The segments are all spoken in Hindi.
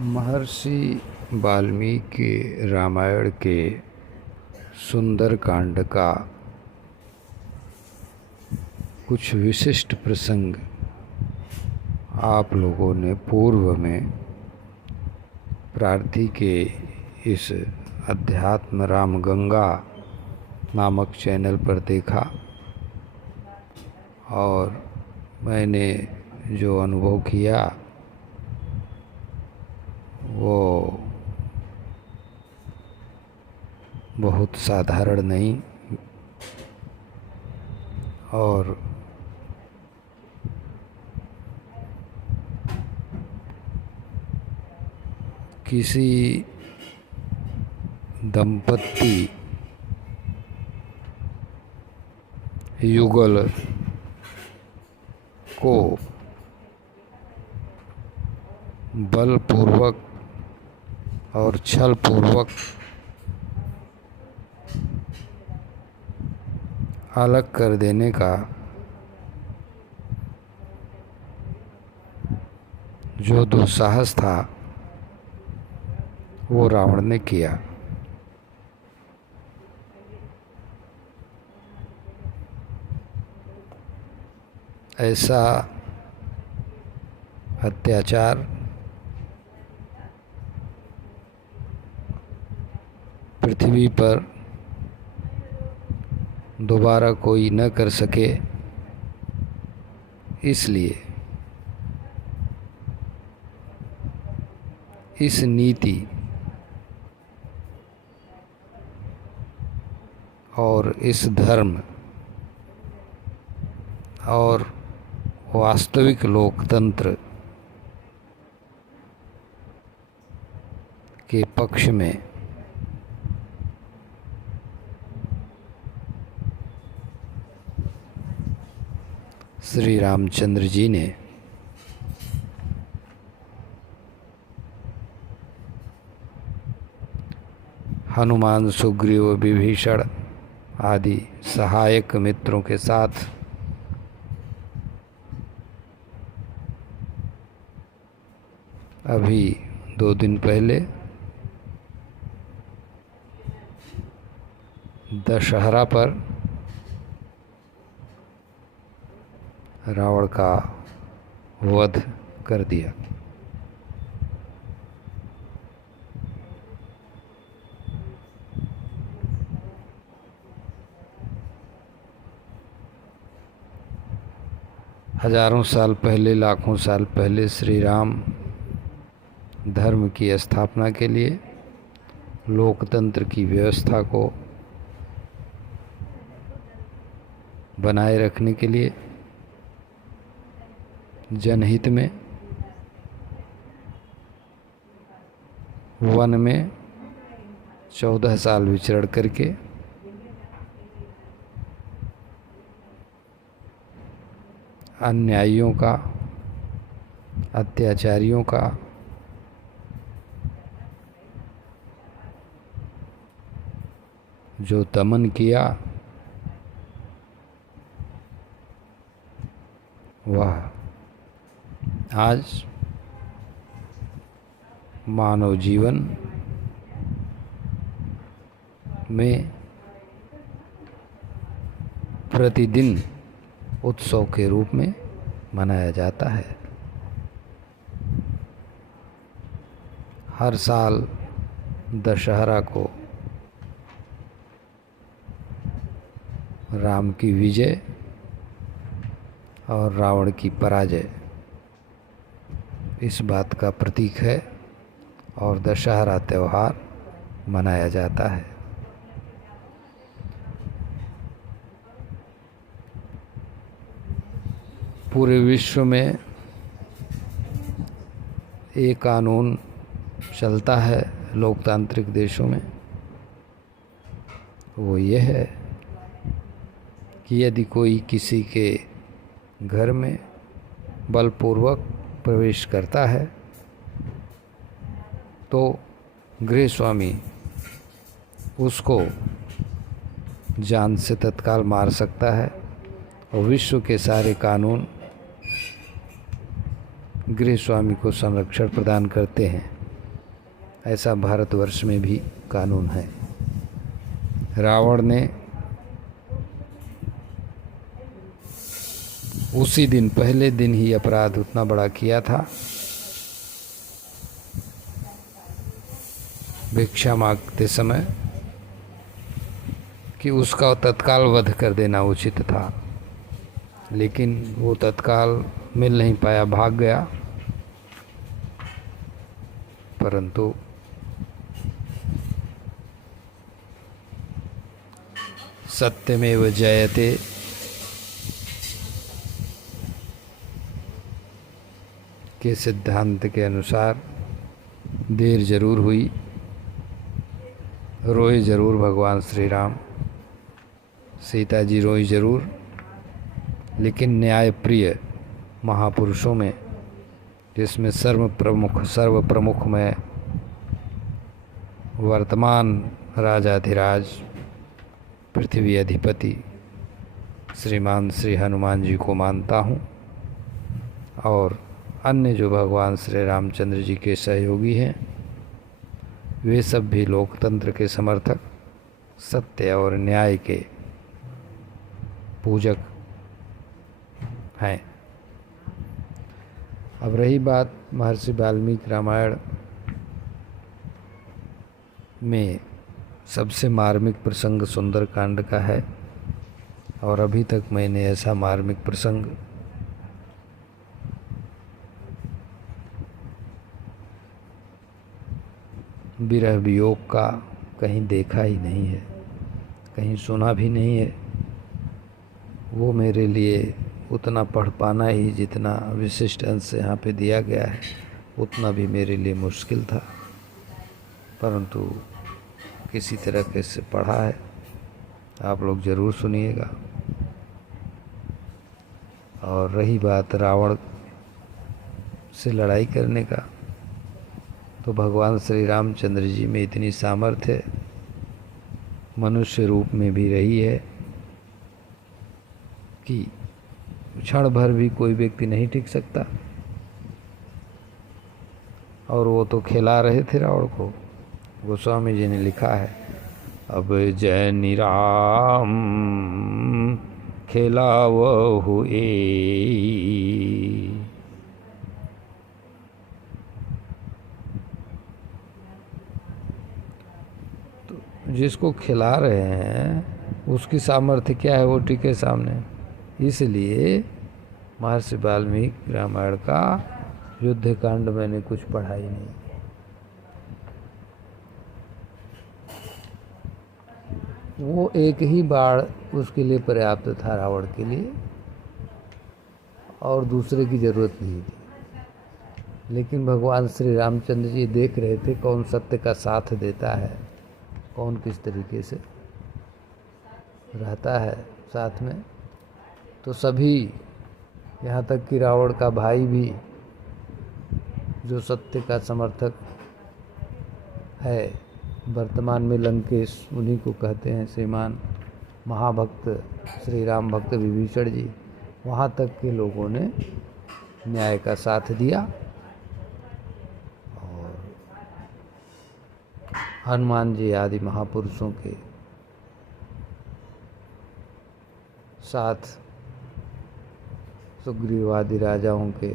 महर्षि वाल्मीकि रामायण के सुंदर कांड का कुछ विशिष्ट प्रसंग आप लोगों ने पूर्व में प्रार्थी के इस अध्यात्म रामगंगा नामक चैनल पर देखा और मैंने जो अनुभव किया वो बहुत साधारण नहीं और किसी दंपत्ति युगल को बलपूर्वक और छलपूर्वक अलग कर देने का जो दुस्साहस था वो रावण ने किया। ऐसा अत्याचार पृथ्वी पर दोबारा कोई न कर सके, इसलिए इस नीति और इस धर्म और वास्तविक लोकतंत्र के पक्ष में श्री रामचंद्र जी ने हनुमान, सुग्रीव, विभीषण आदि सहायक मित्रों के साथ अभी 2 दिन पहले दशहरा पर रावण का वध कर दिया। हजारों साल पहले, लाखों साल पहले श्री राम धर्म की स्थापना के लिए, लोकतंत्र की व्यवस्था को बनाए रखने के लिए, जनहित में वन में 14 साल विचरण करके अन्यायियों का, अत्याचारियों का जो दमन किया, वह आज मानव जीवन में प्रतिदिन उत्सव के रूप में मनाया जाता है। हर साल दशहरा को राम की विजय और रावण की पराजय इस बात का प्रतीक है और दशहरा त्यौहार मनाया जाता है। पूरे विश्व में एक कानून चलता है लोकतांत्रिक देशों में, वो ये है कि यदि कोई किसी के घर में बलपूर्वक प्रवेश करता है तो गृह स्वामी उसको जान से तत्काल मार सकता है और विश्व के सारे कानून गृह स्वामी को संरक्षण प्रदान करते हैं। ऐसा भारतवर्ष में भी कानून है। रावण ने उसी दिन, पहले दिन ही अपराध उतना बड़ा किया था, भिक्षा मांगते समय, कि उसका तत्काल वध कर देना उचित था। लेकिन वो तत्काल मिल नहीं पाया, भाग गया। परंतु सत्यमेव जयते के सिद्धांत के अनुसार देर जरूर हुई, रोए जरूर भगवान श्री राम, सीता जी रोई जरूर, लेकिन न्याय प्रिय महापुरुषों में, जिसमें सर्व प्रमुख में वर्तमान राजाधिराज पृथ्वी अधिपति श्रीमान श्री हनुमान जी को मानता हूँ, और अन्य जो भगवान श्री रामचंद्र जी के सहयोगी हैं, वे सब भी लोकतंत्र के समर्थक, सत्य और न्याय के पूजक हैं। अब रही बात महर्षि वाल्मीकि रामायण में सबसे मार्मिक प्रसंग सुंदरकांड का है, और अभी तक मैंने ऐसा मार्मिक प्रसंग विरह वियोग का कहीं देखा ही नहीं है, कहीं सुना भी नहीं है। वो मेरे लिए उतना पढ़ पाना ही, जितना विशिष्ट अंश यहाँ पे दिया गया है, उतना भी मेरे लिए मुश्किल था, परंतु किसी तरह से पढ़ा है। आप लोग ज़रूर सुनिएगा। और रही बात रावण से लड़ाई करने का, तो भगवान श्री रामचंद्र जी में इतनी सामर्थ्य मनुष्य रूप में भी रही है कि क्षण भर भी कोई व्यक्ति नहीं टिक सकता। और वो तो खिला रहे थे रावण को। गोस्वामी जी ने लिखा है, अब जय निराम खिलावहु ए, जिसको खिला रहे हैं उसकी सामर्थ्य क्या है, वो टिके सामने। इसलिए महर्षि वाल्मीकि रामायण का युद्ध कांड मैंने कुछ पढ़ा ही नहीं। वो एक ही बाण उसके लिए पर्याप्त था, रावण के लिए, और दूसरे की जरूरत नहीं थी। लेकिन भगवान श्री रामचंद्र जी देख रहे थे कौन सत्य का साथ देता है, कौन किस तरीके से रहता है साथ में। तो सभी, यहाँ तक कि रावण का भाई भी, जो सत्य का समर्थक है, वर्तमान में लंकेश, उन्हीं को कहते हैं श्रीमान महाभक्त श्री राम भक्त विभीषण जी, वहाँ तक के लोगों ने न्याय का साथ दिया। और हनुमान जी आदि महापुरुषों के साथ, सुग्रीव आदि राजाओं के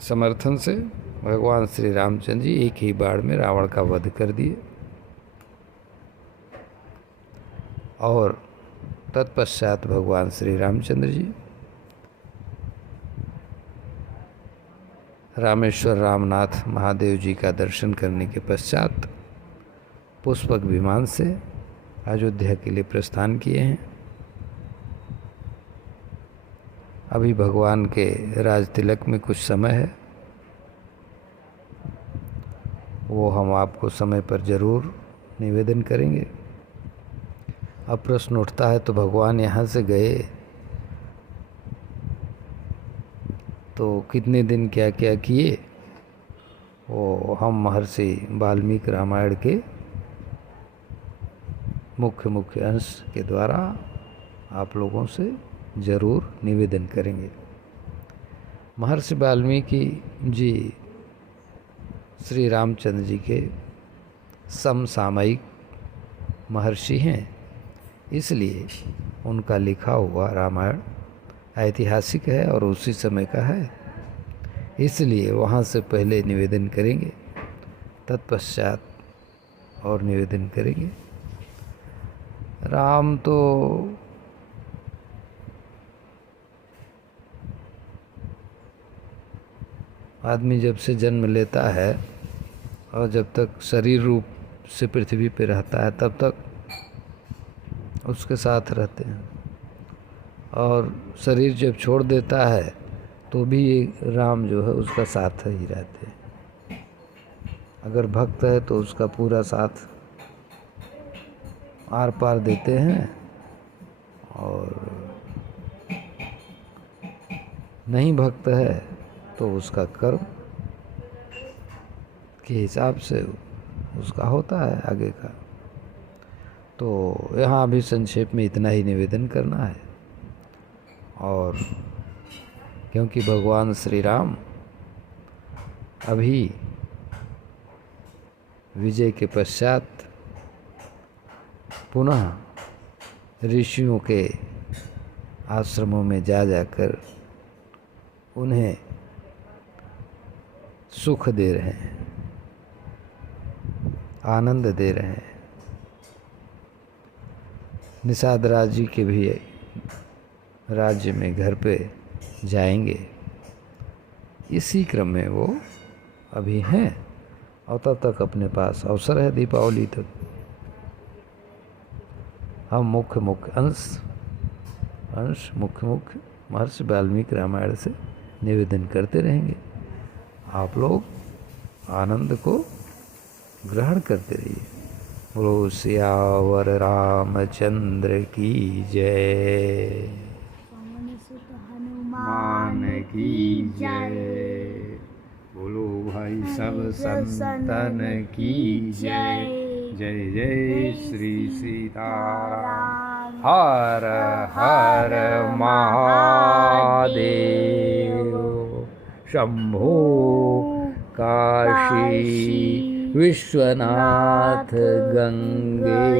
समर्थन से भगवान श्री रामचंद्र जी एक ही बार में रावण का वध कर दिए। और तत्पश्चात भगवान श्री रामचंद्र जी रामेश्वर रामनाथ महादेव जी का दर्शन करने के पश्चात पुष्पक विमान से अयोध्या के लिए प्रस्थान किए हैं। अभी भगवान के राज तिलक में कुछ समय है, वो हम आपको समय पर जरूर निवेदन करेंगे। अब प्रश्न उठता है, तो भगवान यहाँ से गए तो कितने दिन क्या क्या किए, वो हम महर्षि वाल्मीकि रामायण के मुख्य अंश के द्वारा आप लोगों से जरूर निवेदन करेंगे। महर्षि वाल्मीकि जी श्री रामचंद्र जी के समसामयिक महर्षि हैं, इसलिए उनका लिखा हुआ रामायण ऐतिहासिक है और उसी समय का है, इसलिए वहाँ से पहले निवेदन करेंगे, तत्पश्चात और निवेदन करेंगे। राम तो आदमी जब से जन्म लेता है और जब तक शरीर रूप से पृथ्वी पे रहता है तब तक उसके साथ रहते हैं, और शरीर जब छोड़ देता है तो भी राम जो है उसका साथ ही रहते हैं। अगर भक्त है तो उसका पूरा साथ आर पार देते हैं, और नहीं भक्त है तो उसका कर्म के हिसाब से उसका होता है आगे का। तो यहाँ भी संक्षेप में इतना ही निवेदन करना है। और क्योंकि भगवान श्री राम अभी विजय के पश्चात पुनः ऋषियों के आश्रमों में जा जाकर उन्हें सुख दे रहे हैं, आनंद दे रहे हैं। निषाद राज जी के भी राज्य में घर पे जाएंगे, इसी क्रम में वो अभी हैं, और तब तक अपने पास अवसर है दीपावली तक। हम मुख्य अंश मुख्य महर्षि वाल्मीकि रामायण से निवेदन करते रहेंगे। आप लोग आनंद को ग्रहण करते रहिए। बोलो सियावर रामचंद्र की जय, हनुमान की जय। बोलो भाई सब संतन की जय। जय जय श्री सीताराम। हर हर महादेव। शंभो काशी विश्वनाथ गंगे।